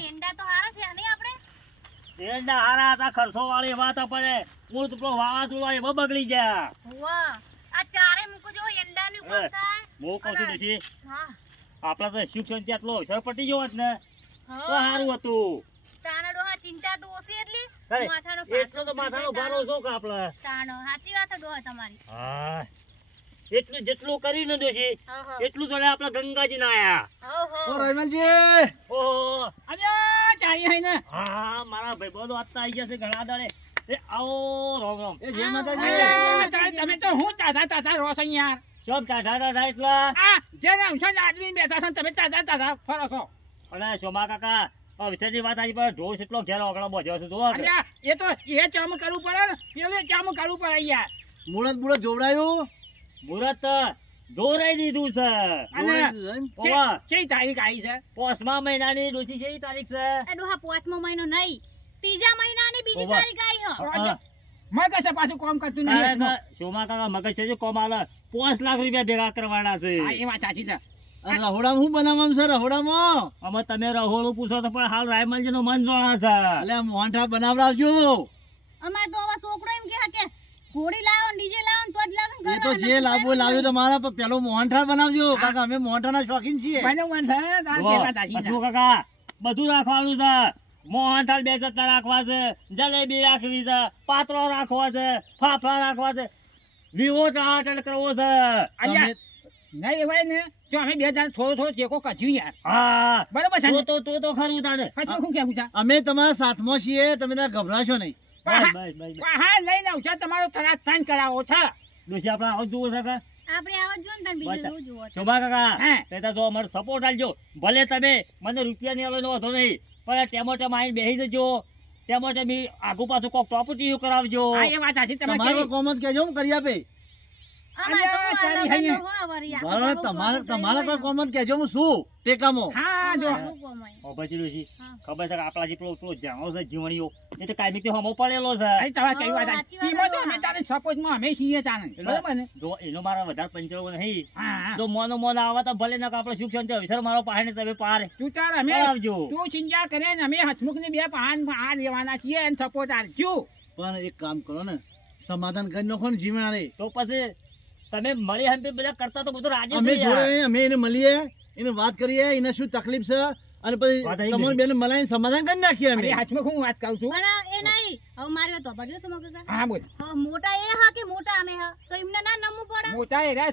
એંડા તો હારા થયા નહીં આપણે એંડા હારા હતા ખર્ચો વાળી વાત પડે પૂર તો વાવાઝોડા એમાં બગડી ગયા વાહ આ ચારે મૂકો જો એંડાનું કોણ થાય બહુ કહું છું ડોશી હા આપડા તો શિક્ષણ આટલો અસર પટી ગયો હોત ને તો હા સારું હતું તાનો ડોહા ચિંતા તો ઓછી એટલી અરે, માથાનો એટલો તો માથાનો ભારો શું કે આપડે તાનો સાચી વાત છે ડોહા તમારી હા એટલું જેટલું કરી ને ડોશી હા એટલું તો આપણે ગંગાજી ના આયા હો રવિમાનજી ઓહો અલ્યા ચાઈ હઈ ને હા મારા ભાઈ બધો અત્તા આવી જશે ઘણા દાડે એ આવો રોમ રોમ એ જય અલ્યા, માતાજી તમે તો હું તાતા રોસ યાર સબ ટાઢા એટલા આ જેને ઉછા આદમી બેઠા છે ને તમે તાતા ફરો છો અને સોમા કાકા વિષયની વાત આવી પર ઢોર એટલો ઘેર ઓગળો બોજ્યો છે જોવો કે? અલ્યા એ તો એ ચામ કરવું પડે ને પેલે ચામ કરવું પડે યાર મુરત જોવડાયું મુહૂર્ત દોરાઈ દીધું છે અને ઓવા કઈ તારીખ આવી છે 5મા મહિનાની ડોશી છે તારીખ છે એ ડોહા 5મો મહિનો નહીં ત્રીજા મહિનાની બીજી ઓવા. તારીખ આવી હો હા. મગજ છે પાછું કામ કરતું અરે નહીં ના, સોમા કાકા મગજ છે કોમ આલે 5 લાખ રૂપિયા ભેગા કરવાના છે હા એ વાત સાચી છે અને રહોડામાં શું બનાવવાનું છે રહોડામાં અમે તમે રહોડું પૂછો તો પણ હાલ રાયમલજી નું મન જોણા છે એટલે આ મોહનથાળ બનાવડાવજો અમાર તો હવે છોકરો એમ કે ઘોડી લાવો ને ડીજે લાવો ને તો જ લગન એ તો જે લાવવું લાવ્યો તમારા પણ પેલો મોહનથાળ બનાવજો કારણ કે અમે મોહનથાળના શોખીન છીએ બનાવવાનું છે તાર જુઓ, કે વાત સાચી છે અશુ કાકા બધું રાખવાનું છે મોહનથાળ 2 જતા રાખવા છે જલેબી રાખવી છે પાતળો રાખવા છે ફાફડા રાખવા છે વિવો ટાટલ કરવો છે અલ્યા તમે- નહીં એવાય ને જો અમે બે જણ થોડો ટેકો કાઢ્યું યાર હા બરોબર છે ને? તો ખરું તાને પછી શું કેવું છે અમે તમારા સાથમાં છીએ તમે ત્યાં ગભરાશો નહીં બસ બસ બસ પણ હા લઈને આવશે તમારો તરત તાન કરાવો છે ડોશી આપણે આવું જોવું છે કે આપણે આવા જો ને તને બીજું શું જોવો છે શોભા કાકા હા. તે તો જો અમારો સપોર્ટ આલજો ભલે તમે મને રૂપિયા ની આલો વાંધો નહીં પણ ટેમો ટેમ આવીને બેસી જજો ટેમો ટેમ આગુ પાછું કોક પ્રોપર્ટી કરાવજો હા એ વાત સાચી તમારે તમારો કેવી? કોમ જ કહેજો હું કરી આપે અમાર તો અલ્યા, હું તારી અલગ જ હૈયે. હો વરિયા. બરાબર તમારા કોઈ કોમ જ કહેજો હું શું ટેકામાં હા જો અમારું કોમ હોય. ઓ પછી ડોશી હા. ખબર છે કે આપણા જે પેલો જાણો છે જીવણીઓ એ તો કાયમી હમો પડેલો છે અહીં તમારે કેવી વાત સાચી સાચી. વાત એમાં તો છે. અમે તારે સપોર્ટમાં અમે છીએ તાને બરાબર ને જો એનો મારા વધારે પંચરો નહીં હા હા. જો મોનો આવે તો ભલે ના આપણે સુખ શાંતિ અવસર મારો પાસે ને તમે પાર તું તાર અમે કરાવજો તું સિંજા કરે ને અમે હસમુખ ને બે પાન આ લેવાના છીએ અને સપોર્ટ આલજો પણ એક કામ કરો ને સમાધાન કરી નાખો ને જીવન આલે તો પછી તમે મળી હંપી બધા કરતા તો બધું રાજી અમે છે યાર. જોડે અમે એને મળીએ એને વાત કરીએ એને શું તકલીફ છે અને પછી વાત આવી તમારી ગઈ. બેન મલાઈને સમાધાન કરી નાખીએ અમે અરે હસમુખ હું વાત કરું છું પણ એ નહીં હવે મારી વાત તો ભરજો સમો કાકા હા બોલ હવે મોટા એ હા કે મોટા અમે હા તો એમને ના નમવું પડે મોટા એ રહ્યા